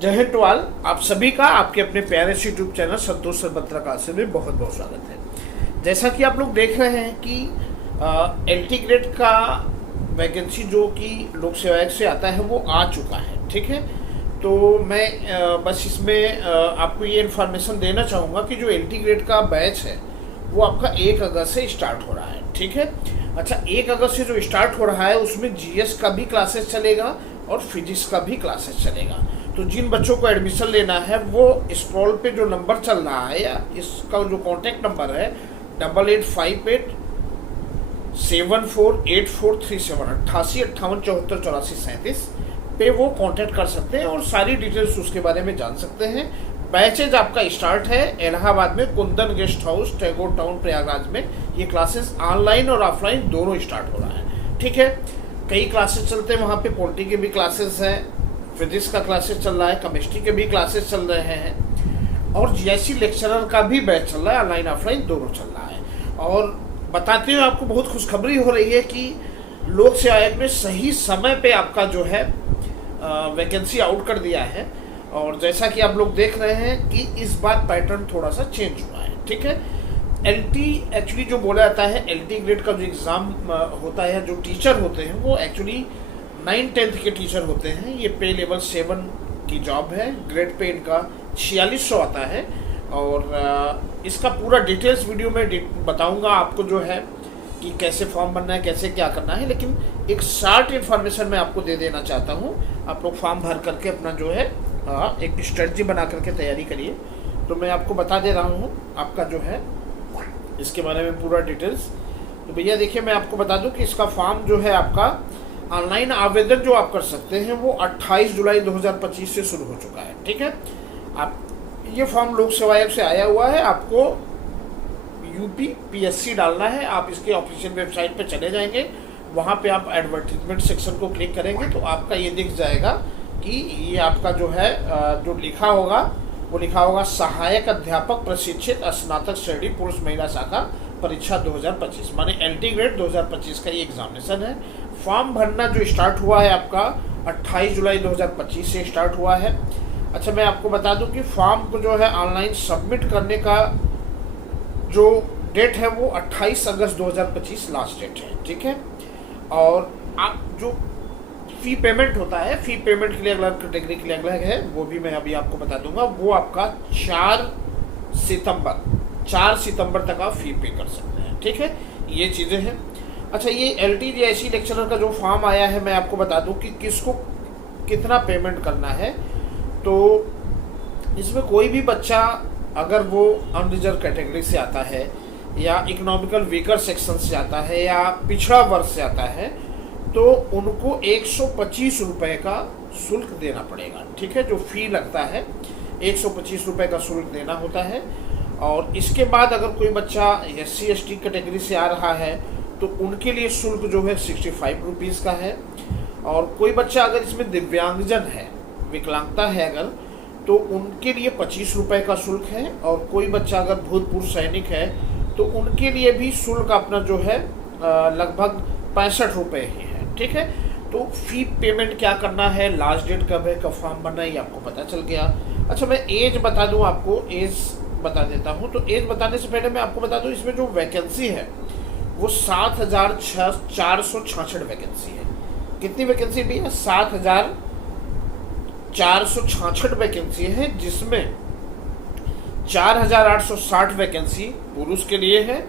जय Hind to all. आप सभी का आपके अपने प्यारे से यूट्यूब चैनल संतोष सर पत्रकार में बहुत बहुत स्वागत है। जैसा कि आप लोग देख रहे हैं कि एलटी ग्रेड का वैकेंसी जो कि लोक सेवा आयोग से आता है वो आ चुका है। ठीक है, तो मैं बस इसमें आपको ये इन्फॉर्मेशन देना चाहूँगा कि जो एलटी ग्रेड का बैच है वो आपका 1 अगस्त से स्टार्ट हो रहा है। ठीक है, अच्छा 1 अगस्त से जो स्टार्ट हो रहा है उसमें जीएस का भी क्लासेस चलेगा और फिजिक्स का भी क्लासेस चलेगा। तो जिन बच्चों को एडमिशन लेना है वो स्क्रॉल पे जो नंबर चल रहा है या इसका जो कॉन्टैक्ट नंबर है 8858748437 8858748437 पे वो कांटेक्ट कर सकते हैं और सारी डिटेल्स उसके बारे में जान सकते हैं। बैचेज आपका स्टार्ट है इलाहाबाद में Kundan guest house Tagore town Prayagraj में। ये क्लासेस ऑनलाइन और ऑफलाइन दोनों स्टार्ट हो रहा है। ठीक है, कई क्लासेस चलते हैं वहाँ पे। पॉलिटी के भी क्लासेस हैं, फिजिक्स का क्लासेस चल रहा है, केमिस्ट्री के भी क्लासेस चल रहे हैं और जीएससी लेक्चरर का भी बैच चल रहा है, ऑनलाइन ऑफलाइन दोनों चल रहा है। और बताते हुए आपको बहुत खुशखबरी हो रही है कि लोक सेवा आयोग ने सही समय पे आपका जो है वैकेंसी आउट कर दिया है। और जैसा कि आप लोग देख रहे हैं कि इस बार पैटर्न थोड़ा सा चेंज हुआ है। ठीक है, एलटी एक्चुअली जो बोला जाता है एलटी ग्रेड का जो एग्ज़ाम होता है, जो टीचर होते हैं वो एक्चुअली 9-10 के टीचर होते हैं। ये पे लेवल 7 की जॉब है। ग्रेड पे इनका 4600 आता है और इसका पूरा डिटेल्स वीडियो में बताऊंगा आपको जो है कि कैसे फॉर्म भरना है, कैसे क्या करना है। लेकिन एक शॉर्ट इन्फॉर्मेशन मैं आपको दे देना चाहता हूँ। आप लोग फॉर्म भर करके अपना जो है एक स्ट्रेटजी बना करके तैयारी करिए। तो मैं आपको बता दे रहा हूँ आपका जो है इसके बारे में पूरा डिटेल्स। तो भैया देखिए, मैं आपको बता दूं कि इसका फॉर्म जो है आपका ऑनलाइन आवेदन जो आप कर सकते हैं वो 28 जुलाई 2025 से शुरू हो चुका है। ठीक है, आप ये फॉर्म लोक सेवा आयोग से आया हुआ है, आपको यूपीपीएससी डालना है। आप इसके ऑफिशियल वेबसाइट पे चले जाएंगे, वहाँ पे आप एडवर्टीजमेंट सेक्शन को क्लिक करेंगे तो आपका ये दिख जाएगा कि ये आपका जो है जो लिखा होगा वो लिखा होगा सहायक अध्यापक प्रशिक्षित स्नातक श्रेणी पुरुष महिला शाखा परीक्षा 2025, माने एलटी ग्रेड 2025 का ये एग्जामिनेशन है। फॉर्म भरना जो स्टार्ट हुआ है आपका 28 जुलाई 2025 से स्टार्ट हुआ है। अच्छा, मैं आपको बता दूं कि फॉर्म को जो है ऑनलाइन सबमिट करने का जो डेट है वो 28 अगस्त 2025 लास्ट डेट है। ठीक है, और आप जो फ़ी पेमेंट होता है, फ़ी पेमेंट के लिए अलग कैटेगरी के लिए अलग है, वो भी मैं अभी आपको बता दूंगा। वो आपका 4 सितंबर तक आप फ़ी पे कर सकते हैं। ठीक है, ये चीज़ें हैं। अच्छा, ये एलटीजीआईसी लेक्चरर का जो फॉर्म आया है मैं आपको बता दूं कि किसको कितना पेमेंट करना है। तो इसमें कोई भी बच्चा अगर वो अनरिजर्व कैटेगरी से आता है या इकोनॉमिकल वीकर सेक्शन से आता है या पिछड़ा वर्ग से आता है तो उनको 125 रुपये का शुल्क देना पड़ेगा। ठीक है, जो फ़ी लगता है 125 रुपये का शुल्क देना होता है। और इसके बाद अगर कोई बच्चा SC ST कैटेगरी से आ रहा है तो उनके लिए शुल्क जो है 65 रुपीज़ का है। और कोई बच्चा अगर इसमें दिव्यांगजन है, विकलांगता है अगर, तो उनके लिए 25 रुपये का शुल्क है। और कोई बच्चा अगर भूतपूर्व सैनिक है तो उनके लिए भी शुल्क अपना जो है लगभग 65 रुपये ही है। ठीक है, तो फ़ी पेमेंट क्या करना है, लास्ट डेट कब है, कब फॉर्म भरना है, ये आपको पता चल गया। अच्छा, मैं एज बता दूं आपको, एज बता देता हूं। तो एज बताने से पहले मैं आपको बता दूं इसमें जो वैकेंसी है वो 7,466 वैकेंसी है। कितनी वैकेंसी भी है? 7,466 वैकेंसी है, जिसमें 4,860 वैकेंसी पुरुष के लिए है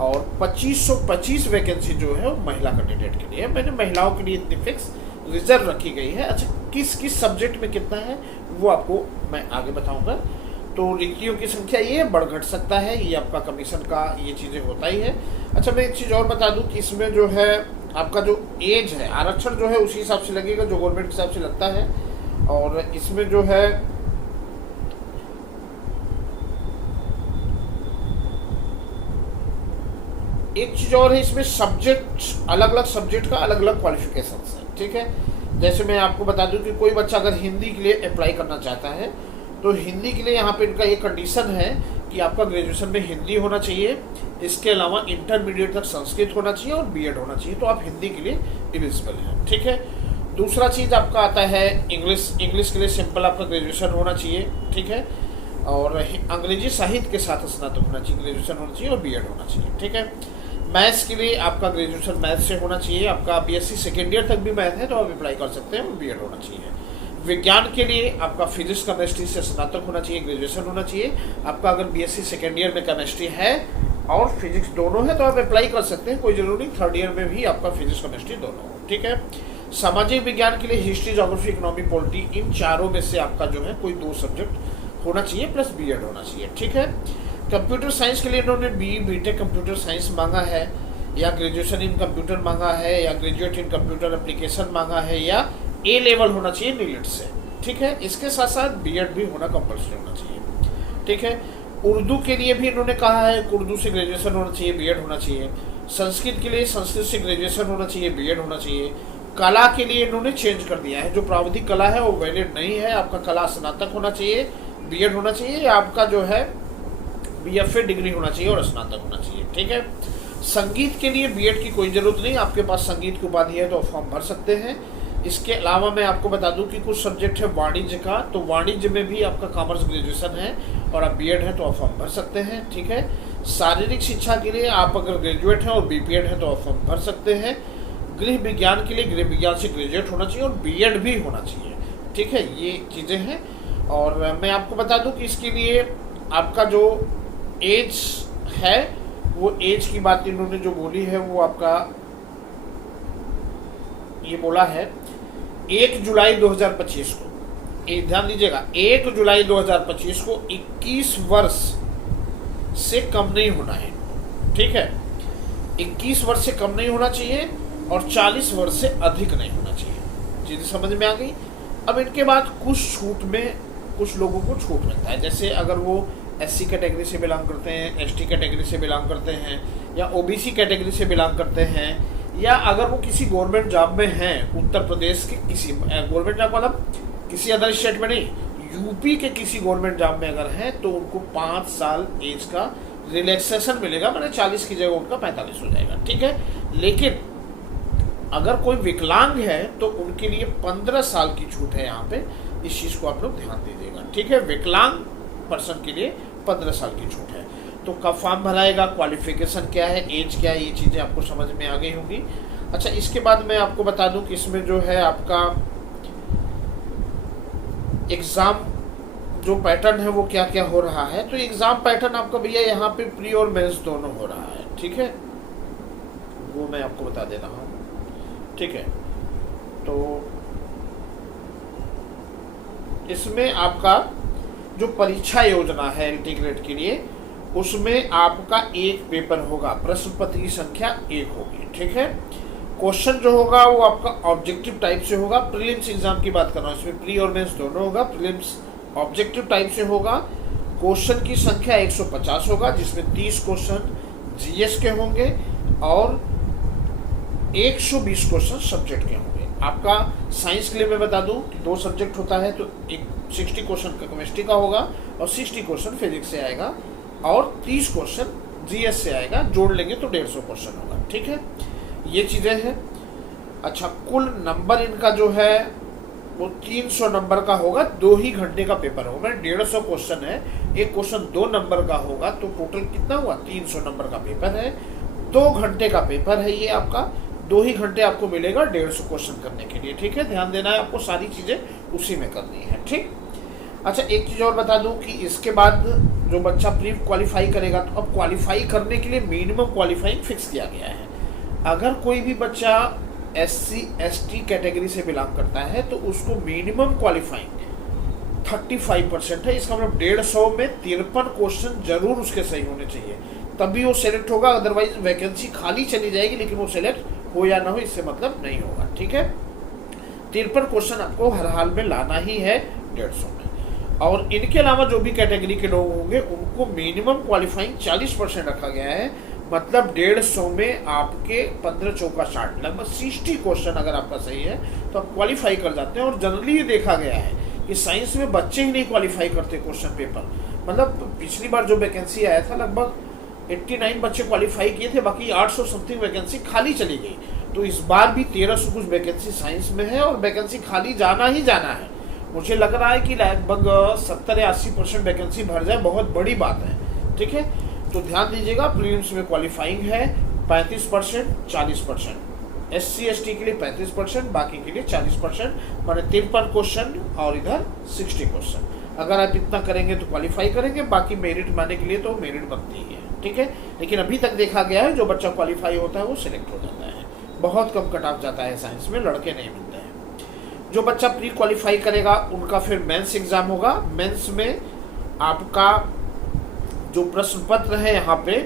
और 2525 वैकेंसी जो है वो महिला कैंडिडेट के लिए है। मैंने महिलाओं के लिए इतनी फिक्स रिजर्व रखी गई है। अच्छा, किस किस सब्जेक्ट में कितना है वो आपको मैं आगे बताऊंगा। तो रिक्तियों की संख्या ये बढ़ घट सकता है, ये आपका कमीशन का ये चीज़ें होता ही है। अच्छा, मैं एक चीज़ और बता दूं कि इसमें जो है आपका जो एज है, आरक्षण जो है उसी हिसाब से लगेगा जो गवर्नमेंट के हिसाब से लगता है। और इसमें जो है एक चीज़ और है, इसमें सब्जेक्ट अलग अलग सब्जेक्ट का अलग अलग क्वालिफिकेशन है। ठीक है, जैसे मैं आपको बता दूं कि कोई बच्चा अगर हिंदी के लिए अप्लाई करना चाहता है तो हिंदी के लिए यहाँ पे इनका ये कंडीशन है कि आपका ग्रेजुएशन में हिंदी होना चाहिए, इसके अलावा इंटरमीडिएट तक संस्कृत होना चाहिए और बीएड होना चाहिए, तो आप हिंदी के लिए एलिजिबल हैं। ठीक है, दूसरा चीज़ आपका आता है इंग्लिश। इंग्लिश के लिए सिंपल आपका ग्रेजुएशन होना चाहिए, ठीक है। और अंग्रेजी साहित्य के साथ स्नातक होना चाहिए, ग्रेजुएशन होना चाहिए और बीएड होना चाहिए, ठीक है। मैथ्स के लिए आपका ग्रेजुएशन मैथ से होना चाहिए। आपका बीएससी सेकेंड ईयर तक भी मैथ है तो आप अप्लाई कर सकते हैं और बीएड होना चाहिए। विज्ञान के लिए आपका फिजिक्स केमिस्ट्री से स्नातक होना चाहिए, ग्रेजुएशन होना चाहिए। आपका अगर बीएससी सेकेंड ईयर में केमिस्ट्री है और फिजिक्स दोनों है तो आप अप्लाई कर सकते हैं, कोई जरूरी नहीं थर्ड ईयर में भी आपका फिजिक्स केमिस्ट्री दोनों हो, ठीक है। सामाजिक विज्ञान के लिए हिस्ट्री, ज्योग्राफी, इकोनॉमी, पॉलिटी, इन चारों में से आपका जो है कोई 2 सब्जेक्ट होना चाहिए प्लस बीएड होना चाहिए, ठीक है। कंप्यूटर साइंस के लिए इन्होंने बीटेक कंप्यूटर साइंस मांगा है, या ग्रेजुएशन इन कंप्यूटर मांगा है, या ग्रेजुएट इन कंप्यूटर एप्लीकेशन मांगा है, या ए लेवल होना चाहिए नीट से, ठीक है। इसके साथ साथ बीएड भी होना कंपल्सरी होना चाहिए, ठीक है। उर्दू के लिए भी इन्होंने कहा है उर्दू से ग्रेजुएशन होना चाहिए, बीएड होना चाहिए। संस्कृत के लिए संस्कृत से ग्रेजुएशन होना चाहिए, बीएड होना चाहिए। कला के लिए इन्होंने चेंज कर दिया है, जो प्राविधिक कला है वो वैलिड नहीं है, आपका कला स्नातक होना चाहिए, बीएड होना चाहिए, या आपका जो है बीएफए डिग्री होना चाहिए और स्नातक होना चाहिए, ठीक है। संगीत के लिए बीएड की कोई जरूरत नहीं, आपके पास संगीत की उपाधि है तो फॉर्म भर सकते हैं। इसके अलावा मैं आपको बता दूं कि कुछ सब्जेक्ट है वाणिज्य का, तो वाणिज्य में भी आपका कॉमर्स ग्रेजुएशन है और आप बीएड है तो आप फॉर्म भर सकते हैं, ठीक है। शारीरिक शिक्षा के लिए आप अगर ग्रेजुएट हैं और बीपीएड है तो आप फॉर्म भर सकते हैं। गृह विज्ञान के लिए गृह विज्ञान से ग्रेजुएट होना चाहिए और बीएड भी होना चाहिए, ठीक है। ये चीज़ें हैं। और मैं आपको बता दूं कि इसके लिए आपका जो एज है वो एज की बात इन्होंने जो बोली है वो आपका ये बोला है 1 जुलाई 2025 को, ध्यान दीजिएगा 1 जुलाई 2025 को 21 वर्ष से कम नहीं होना है, ठीक है। 21 वर्ष से कम नहीं होना चाहिए और 40 वर्ष से अधिक नहीं होना चाहिए। चीज़ें समझ में आ गई। अब इनके बाद कुछ छूट में कुछ लोगों को छूट मिलता है, जैसे अगर वो एससी कैटेगरी से बिलोंग करते हैं, एसटी कैटेगरी से बिलोंग करते हैं, या ओबीसी कैटेगरी से बिलोंग करते हैं, या अगर वो किसी गवर्नमेंट जॉब में हैं उत्तर प्रदेश के किसी गवर्नमेंट जॉब मतलब किसी अदर स्टेट में नहीं, यूपी के किसी गवर्नमेंट जॉब में अगर हैं तो उनको 5 साल एज का रिलैक्सेशन मिलेगा, मैंने 40 की जगह उनका 45 हो जाएगा, ठीक है। लेकिन अगर कोई विकलांग है तो उनके लिए 15 साल की छूट है यहाँ पे, इस चीज़ को आप लोग ध्यान दीजिएगा, ठीक है। विकलांग पर्सन के लिए 15 साल की छूट है। तो कब फॉर्म भराएगा, क्वालिफिकेशन क्या है, एज क्या है, ये चीज़ें आपको समझ में आ गई होंगी। अच्छा, इसके बाद मैं आपको बता दूं कि इसमें जो है आपका एग्ज़ाम जो पैटर्न है वो क्या क्या हो रहा है। तो एग्ज़ाम पैटर्न आपका भैया यहाँ पे प्री और मेंस दोनों हो रहा है, ठीक है, वो मैं आपको बता दे रहा हूँ, ठीक है। तो इसमें आपका जो परीक्षा योजना है इंटीग्रेट के लिए, उसमें आपका एक पेपर होगा, प्रश्न पत्र की संख्या 1 होगी, ठीक है। क्वेश्चन जो होगा वो आपका ऑब्जेक्टिव टाइप से होगा। प्रीलिम्स एग्जाम की बात कर रहा हूँ, इसमें प्री और मेंस दोनों होगा। प्रीलिम्स ऑब्जेक्टिव टाइप से होगा। क्वेश्चन की संख्या 150 होगा, जिसमें 30 क्वेश्चन जीएस के होंगे और 120 क्वेश्चन सब्जेक्ट के होंगे। आपका साइंस के लिए मैं बता दूं कि 2 सब्जेक्ट होता है, तो एक 60 क्वेश्चन का केमिस्ट्री का होगा और 60 क्वेश्चन फिजिक्स से आएगा और 30 क्वेश्चन जीएस से आएगा, जोड़ लेंगे तो 150 क्वेश्चन होगा, ठीक है। ये चीज़ें हैं। अच्छा, कुल नंबर इनका जो है वो 300 नंबर का होगा, 2 ही घंटे का पेपर होगा। 150 क्वेश्चन है, एक क्वेश्चन 2 नंबर का होगा, तो टोटल कितना हुआ, 300 नंबर का पेपर है। 2 घंटे का पेपर है ये आपका, 2 ही घंटे आपको मिलेगा 150 क्वेश्चन करने के लिए, ठीक है। ध्यान देना है आपको, सारी चीज़ें उसी में करनी है, ठीक। अच्छा, एक चीज़ और बता दूं कि इसके बाद जो बच्चा प्री क्वालिफाई करेगा, तो अब क्वालिफाई करने के लिए मिनिमम क्वालिफाइंग फिक्स किया गया है। अगर कोई भी बच्चा एससी एसटी कैटेगरी से बिलोंग करता है तो उसको मिनिमम क्वालिफाइंग 35% है। इसका मतलब 150 में 53 क्वेश्चन जरूर उसके सही होने चाहिए, तभी वो सेलेक्ट होगा। अदरवाइज वैकेंसी खाली चली जाएगी, लेकिन वो सेलेक्ट हो या ना हो इससे मतलब नहीं होगा, ठीक है। 53 क्वेश्चन आपको हर हाल में लाना ही है 150 में। और इनके अलावा जो भी कैटेगरी के लोग होंगे उनको मिनिमम क्वालिफाइंग 40% रखा गया है। मतलब 150 में आपके 15 चौका 60, लगभग 60 क्वेश्चन अगर आपका सही है तो आप क्वालिफाई कर जाते हैं। और जनरली ये देखा गया है कि साइंस में बच्चे ही नहीं क्वालिफाई करते क्वेश्चन पेपर। मतलब पिछली बार जो वैकेंसी आया था लगभग 89 बच्चे क्वालिफाई किए थे, बाकी 800 समथिंग वैकेंसी खाली चली गई। तो इस बार भी 1300 कुछ वैकेंसी साइंस में है और वैकेंसी खाली जाना ही जाना है। मुझे लग रहा है कि लगभग 70 या 80% वैकेंसी भर जाए, बहुत बड़ी बात है। ठीक है, तो ध्यान दीजिएगा, प्रीलिम्स में क्वालिफाइंग है 35%, 40%, SC/ST के लिए 35%, बाकी के लिए 40%, माने 53 क्वेश्चन और इधर 60 क्वेश्चन। अगर आप इतना करेंगे तो क्वालिफाई करेंगे, बाकी मेरिट माने के लिए तो मेरिट बनती ही है। ठीक है, लेकिन अभी तक देखा गया है जो बच्चा क्वालिफाई होता है वो सिलेक्ट हो जाता है। बहुत कम कट ऑफ जाता है साइंस में, लड़के नहीं मिलते हैं। जो बच्चा प्री क्वालिफाई करेगा उनका फिर मेंस एग्जाम होगा। मेंस में आपका जो प्रश्न पत्र है यहाँ पे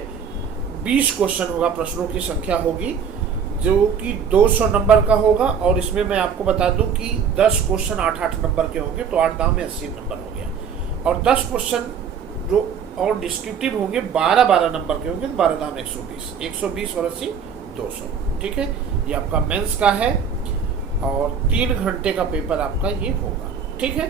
20 क्वेश्चन होगा, प्रश्नों की संख्या होगी जो कि 200 नंबर का होगा। और इसमें मैं आपको बता दूं कि 10 क्वेश्चन 8-8 नंबर के होंगे, तो 8 दाम में 80 नंबर हो गया। और 10 क्वेश्चन जो और डिस्क्रिप्टिव होंगे 12-12 नंबर के होंगे, तो 12 दाम 120, 120 और 80 200। ठीक है, ये आपका मेंस का है और 3 घंटे का पेपर आपका ये होगा। ठीक है,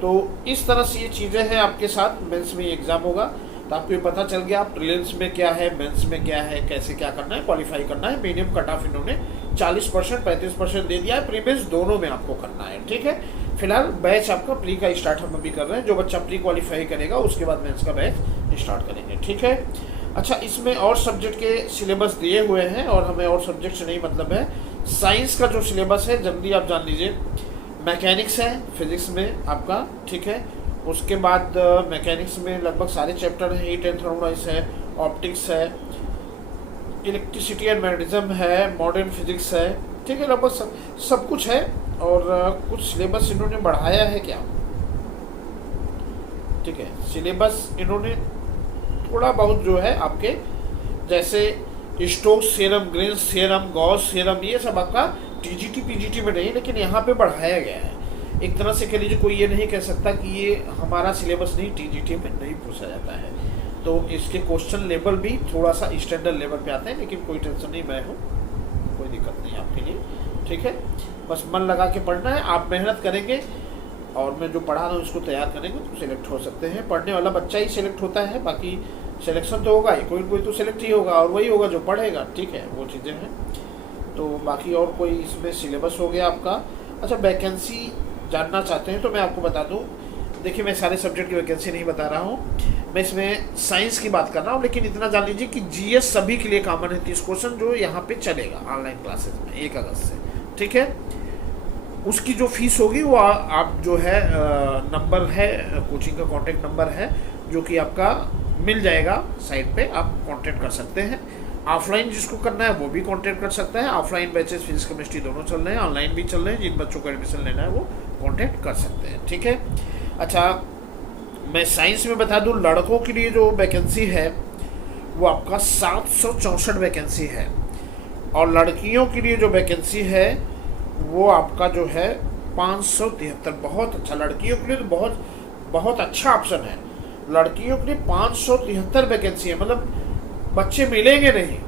तो इस तरह से ये चीज़ें हैं आपके साथ। मेंस में ये एग्जाम होगा, तो आपको ये पता चल गया प्रीलिम्स में क्या है, मेंस में क्या है, कैसे क्या करना है, क्वालिफाई करना है। मिनिमम कट ऑफ इन्होंने 40%, 35% दे दिया है। प्रीलिम्स दोनों में आपको करना है। ठीक है, फिलहाल बैच आपका प्री का स्टार्ट हम अभी कर रहे हैं। जो बच्चा प्री क्वालिफाई करेगा उसके बाद मेंस का बैच स्टार्ट करेंगे। ठीक है, अच्छा, इसमें और सब्जेक्ट के सिलेबस दिए हुए हैं और हमें और सब्जेक्ट से नहीं मतलब है। साइंस का जो सिलेबस है जल्दी आप जान लीजिए, मैकेनिक्स है फिजिक्स में आपका। ठीक है, उसके बाद मैकेनिक्स में लगभग सारे चैप्टर हैं। हीट एंड थर्मोडाइनमिक्स है, ऑप्टिक्स है, इलेक्ट्रिसिटी एंड मैग्नेटिज्म है, मॉडर्न फिजिक्स है। ठीक है, लगभग सब कुछ है। और कुछ सिलेबस इन्होंने बढ़ाया है क्या, ठीक है, सिलेबस इन्होंने थोड़ा बहुत जो है आपके जैसे Stokes theorem, Green's theorem, Gauss theorem, ये सब आपका टीजीटी पीजीटी में नहीं, लेकिन यहाँ पे बढ़ाया गया है। एक तरह से कह लीजिए, कोई ये नहीं कह सकता कि ये हमारा सिलेबस नहीं, टीजीटी में नहीं पूछा जाता है। तो इसके क्वेश्चन लेवल भी थोड़ा सा स्टैंडर्ड लेवल पे आते हैं, लेकिन कोई टेंशन नहीं, मैं हूँ, कोई दिक्कत नहीं आपके लिए। ठीक है, बस मन लगा के पढ़ना है। आप मेहनत करेंगे और मैं जो पढ़ा रहा हूँ इसको तैयार करेंगे तो सिलेक्ट हो सकते हैं। पढ़ने वाला बच्चा ही सिलेक्ट होता है, बाकी सिलेक्शन तो होगा ही, कोई कोई तो सिलेक्ट ही होगा और वही होगा जो पढ़ेगा। ठीक है, वो चीज़ें हैं। तो बाकी और कोई इसमें सिलेबस हो गया आपका। अच्छा, वैकेंसी जानना चाहते हैं तो मैं आपको बता दूं, देखिए मैं सारे सब्जेक्ट की वैकेंसी नहीं बता रहा हूं, मैं इसमें साइंस की बात कर रहा हूं। लेकिन इतना जान लीजिए कि जीएस सभी के लिए कॉमन है 30 क्वेश्चन, जो यहाँ पे चलेगा ऑनलाइन क्लासेस में 1 अगस्त से। ठीक है, उसकी जो फीस होगी वो आप जो है नंबर है, कोचिंग का कॉन्टैक्ट नंबर है जो कि आपका मिल जाएगा साइट पे, आप कॉन्टैक्ट कर सकते हैं। ऑफलाइन जिसको करना है वो भी कॉन्टैक्ट कर सकता है। ऑफलाइन बैचेस फिजिक्स केमिस्ट्री दोनों चल रहे हैं, ऑनलाइन भी चल रहे हैं। जिन बच्चों को एडमिशन लेना है वो कॉन्टैक्ट कर सकते हैं। ठीक है, अच्छा, मैं साइंस में बता दूं, लड़कों के लिए जो वैकेंसी है वो आपका 764 वैकेंसी है, और लड़कियों के लिए जो वैकेंसी है वो आपका जो है 573। बहुत अच्छा, लड़कियों के लिए तो बहुत बहुत अच्छा ऑप्शन है। लड़कियों के लिए 573 वैकेंसी है, मतलब बच्चे मिलेंगे नहीं।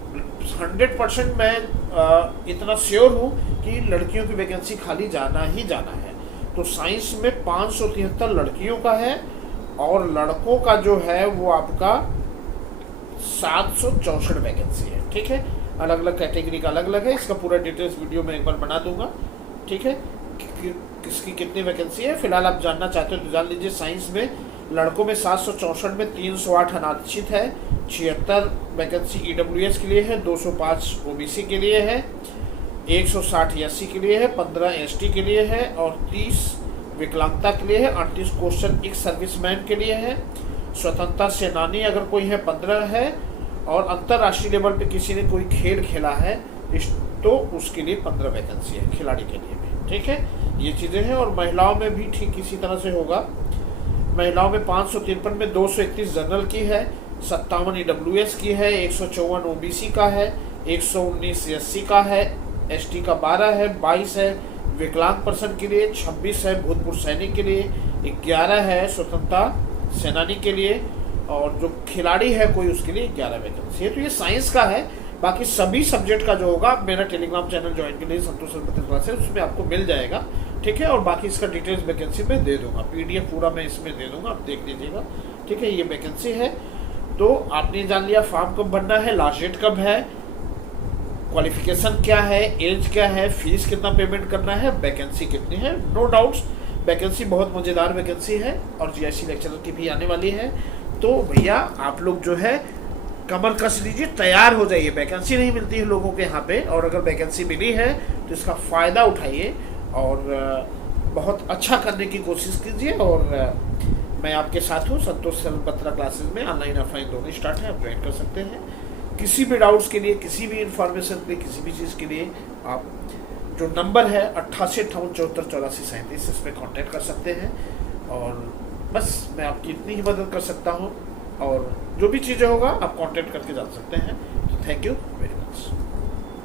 100% मैं इतना श्योर हूँ कि लड़कियों की वैकेंसी खाली जाना ही जाना है। तो साइंस में 573 लड़कियों का है और लड़कों का जो है वो आपका 764 वैकेंसी है। ठीक है, अलग अलग कैटेगरी का अलग अलग है। इसका पूरा डिटेल्स वीडियो में एक बार बना दूंगा। ठीक है, किसकी कितनी वैकेंसी है। फिलहाल आप जानना चाहते हो तो जान लीजिए। साइंस में लड़कों में 764 में 308 अनारक्षित है, 76 वैकेंसी ईडब्ल्यूएस के लिए है, 205 ओबीसी के लिए है, 160 एससी के लिए है, 15 एसटी के लिए है और 30 विकलांगता के लिए है, 38 क्वेश्चन एक सर्विसमैन के लिए है, स्वतंत्रता सेनानी अगर कोई है 15 है, और अंतर्राष्ट्रीय लेवल पे किसी ने कोई खेल खेला है तो उसके लिए 15 वैकेंसी है, खिलाड़ी के लिए भी। ठीक है, ये चीज़ें हैं। और महिलाओं में भी ठीक इसी तरह से होगा। महिलाओं में 553 में 231 जनरल की है, 57 ईडब्ल्यूएस की है, 154 ओबीसी का है, 119 एससी का है, एसटी का 12 है, 22 है विकलांग पर्सन के लिए, 26 है भूतपूर्व सैनिक के लिए, 11 है स्वतंत्रता सेनानी के लिए, और जो खिलाड़ी है कोई उसके लिए 11 वैकेंसी है। तो ये साइंस का है। बाकी सभी सब्जेक्ट का जो होगा, मेरा टेलीग्राम चैनल ज्वाइन के लिए संतोष क्लासेस, उसमें आपको मिल जाएगा। ठीक है, और बाकी इसका डिटेल्स वैकेंसी में दे दूंगा, पीडीएफ पूरा मैं इसमें दे दूंगा, आप देख लीजिएगा। ठीक है, ये वैकेंसी है। तो आपने जान लिया फॉर्म कब भरना है, लास्ट डेट कब है, क्वालिफिकेशन क्या है, एज क्या है, फीस कितना पेमेंट करना है, वैकेंसी कितनी है। नो डाउट्स वैकेंसी बहुत मज़ेदार वैकेंसी है और जीआईसी लेक्चरर की भी आने वाली है। तो भैया आप लोग जो है कमर कस लीजिए, तैयार हो जाइए। वैकेंसी नहीं मिलती है लोगों के यहाँ पे, और अगर वैकेंसी मिली है तो इसका फ़ायदा उठाइए और बहुत अच्छा करने की कोशिश कीजिए। और मैं आपके साथ हूँ। संतोष सर बत्रा क्लासेस में ऑनलाइन ऑफलाइन दोनों स्टार्ट है, आप ज्वाइन कर सकते हैं। किसी भी डाउट्स के लिए, किसी भी इंफॉर्मेशन के लिए, किसी भी चीज़ के लिए आप जो नंबर है 8858748437 इस पर कांटेक्ट कर सकते हैं। और बस मैं आपकी इतनी ही मदद कर सकता हूँ, और जो भी चीज़ें होगा आप कांटेक्ट करके जान सकते हैं। तो थैंक यू वेरी मच।